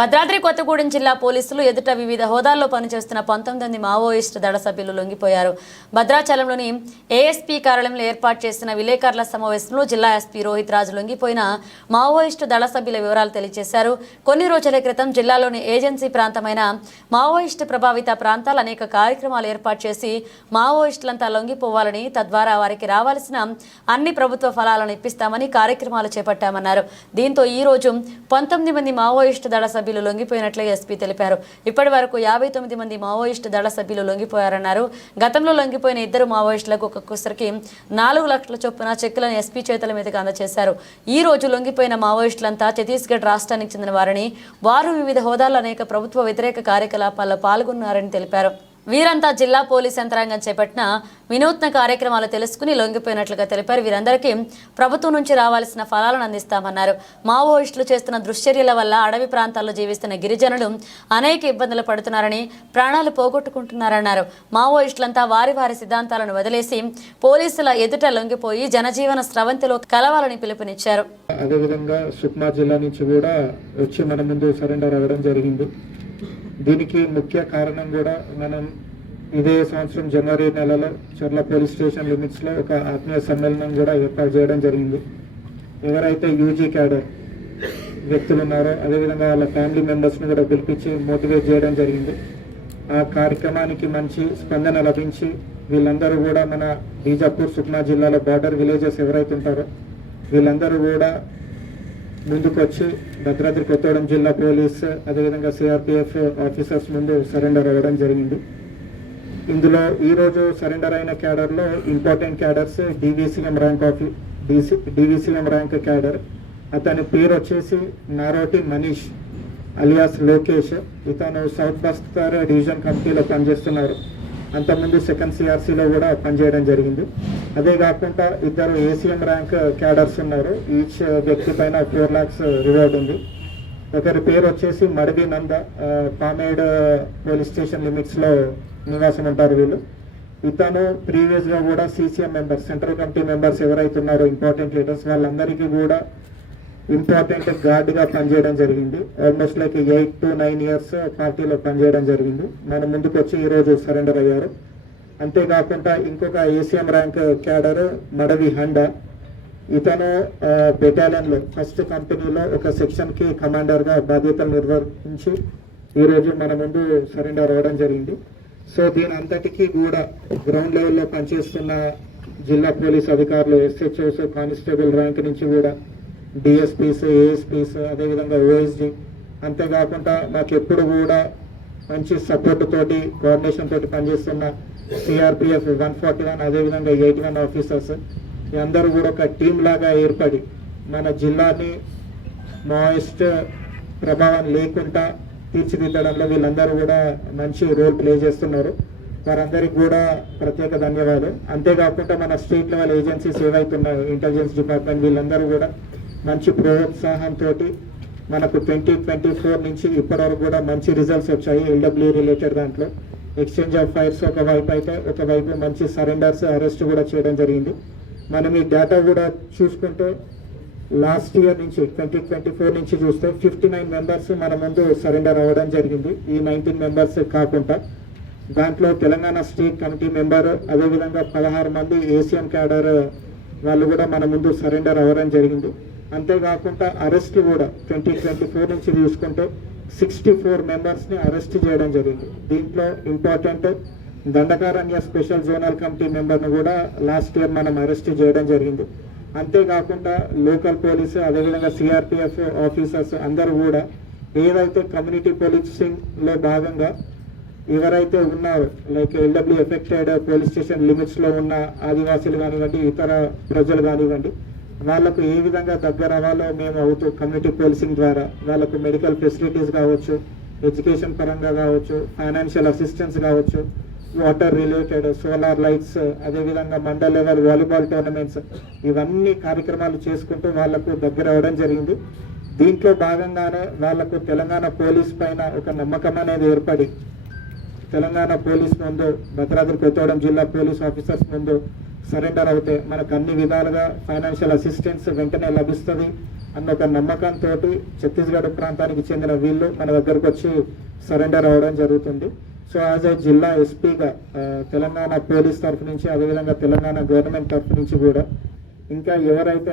భద్రాద్రి కొత్తగూడెం జిల్లా పోలీసులు ఎదుట వివిధ హోదాల్లో పనిచేస్తున్న 19 మావోయిస్టు దళ సభ్యులు లొంగిపోయారు. భద్రాచలంలోని ఏఎస్పీ కార్యాలయంలో ఏర్పాటు చేసిన విలేకరుల సమావేశంలో జిల్లా ఎస్పీ రోహిత్ రాజు లొంగిపోయిన మావోయిస్టు దళ సభ్యుల వివరాలు తెలియజేశారు. కొన్ని రోజుల క్రితం జిల్లాలోని ఏజెన్సీ ప్రాంతమైన మావోయిస్టు ప్రభావిత ప్రాంతాలు అనేక కార్యక్రమాలు ఏర్పాటు చేసి మావోయిస్టులంతా లొంగిపోవాలని, తద్వారా వారికి రావాల్సిన అన్ని ప్రభుత్వ ఫలాలను ఇప్పిస్తామని కార్యక్రమాలు చేపట్టామన్నారు. దీంతో ఈ రోజు 19 మంది మావోయిస్టు దళ సభ్యులు లొంగిపోయినట్లు ఎస్పీ తెలిపారు. ఇప్పటి వరకు 59 మంది మావోయిస్టు దళ సభ్యులు లొంగిపోయారన్నారు. గతంలో లొంగిపోయిన ఇద్దరు మావోయిస్టులకు ఒక్కొక్కరికి 4 లక్షల చొప్పున చెక్కులను ఎస్పీ చేతుల మీదుగా అందజేశారు. ఈ రోజు లొంగిపోయిన మావోయిస్టులంతా ఛత్తీస్గఢ్ రాష్ట్రానికి చెందిన వారని, వారు వివిధ హోదాల్లో అనేక ప్రభుత్వ వ్యతిరేక కార్యకలాపాల్లో పాల్గొన్నారని తెలిపారు. వీరంతా జిల్లా పోలీస్ యంత్రాంగం చేపట్టిన వినూత్న కార్యక్రమాలు తెలుసుకుని లొంగిపోయినట్లుగా తెలిపారు. వీరందరికీ ప్రభుత్వం నుంచి రావాల్సిన ఫలాలను అందిస్తామన్నారు. మావోయిస్టులు చేస్తున్న దుశ్చర్యల వల్ల అడవి ప్రాంతాల్లో జీవిస్తున్న గిరిజనులు అనేక ఇబ్బందులు పడుతున్నారని, ప్రాణాలు పోగొట్టుకుంటున్నారన్నారు. మావోయిస్టులంతా వారి వారి సిద్ధాంతాలను వదిలేసి పోలీసుల ఎదుట లొంగిపోయి జనజీవన స్రవంతిలో కలవాలని పిలుపునిచ్చారు. అదేవిధంగా సుక్మా జిల్లా నుంచి కూడా వచ్చి మన ముందు సరెండర్ అవ్వడం జరిగింది. దీనికి ముఖ్య కారణం కూడా మనం ఇదే సంవత్సరం జనవరి నెలలో చర్ల పోలీస్ స్టేషన్ లిమిట్స్లో ఒక ఆత్మీయ సమ్మేళనం కూడా ఏర్పాటు చేయడం జరిగింది. ఎవరైతే యూజీ క్యాడర్ వ్యక్తులు ఉన్నారో అదేవిధంగా వాళ్ళ ఫ్యామిలీ మెంబర్స్ని కూడా పిలిపించి మోటివేట్ చేయడం జరిగింది. ఆ కార్యక్రమానికి మంచి స్పందన లభించి వీళ్ళందరూ కూడా మన బీజాపూర్ సుక్మా జిల్లాలో బార్డర్ విలేజెస్ ఎవరైతే ఉంటారో వీళ్ళందరూ కూడా ముందుకు వచ్చి భద్రాద్రి కొత్తగూడెం జిల్లా పోలీస్ అదేవిధంగా సిఆర్పిఎఫ్ ఆఫీసర్స్ ముందు సరెండర్ అవ్వడం జరిగింది. ఇందులో ఈరోజు సరెండర్ అయిన క్యాడర్లో important cadres DVCM rank cadre. అతని పేరు వచ్చేసి నారోటి మనీష్ అలియాస్ లోకేష్. ఇతను సౌత్ బస్తర్ డివిజన్ కమిటీలో పనిచేస్తున్నారు. అంతకుముందు సెకండ్ సిఆర్సీలో కూడా పనిచేయడం జరిగింది. అదే కాకుండా ఇద్దరు ఏసీఎం ర్యాంక్ క్యాడర్స్ ఉన్నారు. ఈచ్ వ్యక్తి పైన 4 lakhs రివార్డ్ ఉంది. ఒకరి పేరు వచ్చేసి మడవి నంద, పామేడ్ పోలీస్ స్టేషన్ లిమిట్స్లో నివాసం ఉంటారు వీళ్ళు. ఇతను ప్రీవియస్గా కూడా CCM members, central committee members ఎవరైతే ఉన్నారో ఇంపార్టెంట్ లీడర్స్ వాళ్ళందరికీ కూడా ఇంపార్టెంట్ గార్డ్గా పనిచేయడం జరిగింది. ఆల్మోస్ట్ లైక్ 8 to 9 years పార్టీలో పనిచేయడం జరిగింది. మన ముందుకు వచ్చి ఈరోజు సరెండర్ అయ్యారు. అంతేకాకుండా ఇంకొక ACM rank cadre Madavi Honda. ఇతను బెటాలియన్లో ఫస్ట్ కంపెనీలో ఒక సెక్షన్కి కమాండర్గా బాధ్యతలు నిర్వహించి ఈరోజు మన ముందు సరెండర్ అవ్వడం జరిగింది. సో దీని అంతటికీ కూడా గ్రౌండ్ లెవెల్లో పనిచేస్తున్న జిల్లా పోలీస్ అధికారులు, ఎస్హెచ్ఓస్, కానిస్టేబుల్ ర్యాంక్ నుంచి కూడా డిఎస్పీస్, ఏఎస్పీస్, అదేవిధంగా ఓఎస్డి, అంతేకాకుండా మాకు ఎప్పుడు కూడా మంచి సపోర్ట్ తోటి కోఆర్డినేషన్ తోటి పనిచేస్తున్న సిఆర్పిఎఫ్ 141 అదేవిధంగా 81 ఆఫీసర్స్ అందరూ కూడా ఒక టీం లాగా ఏర్పడి మన జిల్లాని మావోయిస్ట్ ప్రభావం లేకుండా తీర్చిదిద్దడంలో వీళ్ళందరూ కూడా మంచి రోల్ ప్లే చేస్తున్నారు. వారందరికీ కూడా ప్రత్యేక ధన్యవాదాలు. అంతేకాకుండా మన స్టేట్ లెవెల్ ఏజెన్సీస్ ఏవైతున్నాయో ఇంటెలిజెన్స్ డిపార్ట్మెంట్ వీళ్ళందరూ కూడా మంచి ప్రోత్సాహంతో మనకు 2024 నుంచి ఇప్పటివరకు కూడా మంచి రిజల్ట్స్ వచ్చాయి. ఎల్డబ్ల్యూ రిలేటెడ్ దాంట్లో ఎక్స్చేంజ్ ఆఫ్ ఫైర్స్ ఒకవైపు అయితే ఒకవైపు మంచి సరెండర్స్, అరెస్ట్ కూడా చేయడం జరిగింది. మనం ఈ డేటా కూడా చూసుకుంటే లాస్ట్ ఇయర్ నుంచి 2024 నుంచి చూస్తే 59 మెంబర్స్ మన ముందు సరెండర్ అవ్వడం జరిగింది. ఈ 19 మెంబర్స్ కాకుండా దాంట్లో తెలంగాణ స్టేట్ కమిటీ మెంబర్ అదేవిధంగా 16 మంది ఏసీఎం క్యాడర్ వాళ్ళు కూడా మన ముందు సరెండర్ అవ్వడం జరిగింది. అంతేకాకుండా అరెస్ట్ కూడా 2024 నుంచి చూసుకుంటే 64 మెంబర్స్ని అరెస్ట్ చేయడం జరిగింది. దీంట్లో important Dandakaranya special zonal committee మెంబర్ను కూడా లాస్ట్ ఇయర్ మనం అరెస్ట్ చేయడం జరిగింది. అంతేకాకుండా లోకల్ పోలీసు అదేవిధంగా సిఆర్పిఎఫ్ ఆఫీసర్స్ అందరూ కూడా ఏదైతే కమ్యూనిటీ పోలీసింగ్లో భాగంగా ఎవరైతే ఉన్నారో like LW affected police station లిమిట్స్లో ఉన్న ఆదివాసీలు కానివ్వండి, ఇతర ప్రజలు కానివ్వండి, వాళ్ళకు ఏ విధంగా దగ్గర అవ్వాలో మేము అవుతూ కమ్యూనిటీ పోలీసింగ్ ద్వారా వాళ్ళకు మెడికల్ ఫెసిలిటీస్ కావచ్చు, ఎడ్యుకేషన్ పరంగా కావచ్చు, ఫైనాన్షియల్ అసిస్టెన్స్ కావచ్చు, వాటర్ రిలేటెడ్, సోలార్ లైట్స్, అదేవిధంగా మండల్ లెవెల్ వాలీబాల్ టోర్నమెంట్స్, ఇవన్నీ కార్యక్రమాలు చేసుకుంటూ వాళ్లకు దగ్గర అవ్వడం జరిగింది. దీంట్లో భాగంగానే వాళ్లకు తెలంగాణ పోలీస్ పైన ఒక నమ్మకం అనేది ఏర్పడి తెలంగాణ పోలీస్ ముందు, భద్రాద్రి కొత్తగూడెం జిల్లా పోలీస్ ఆఫీసర్స్ ముందు సరెండర్ అవుతే మనకు అన్ని విధాలుగా ఫైనాన్షియల్ అసిస్టెన్స్ వెంటనే లభిస్తుంది. అన్న ఒక నమ్మకంతో ఛత్తీస్గఢ్ ప్రాంతానికి చెందిన వీళ్ళు మన దగ్గరకు వచ్చి సరెండర్ అవ్వడం జరుగుతుంది. సో యాజ్ ఏ జిల్లా ఎస్పీగా తెలంగాణ పోలీస్ తరఫు నుంచి, అదేవిధంగా తెలంగాణ గవర్నమెంట్ తరఫు నుంచి కూడా ఇంకా ఎవరైతే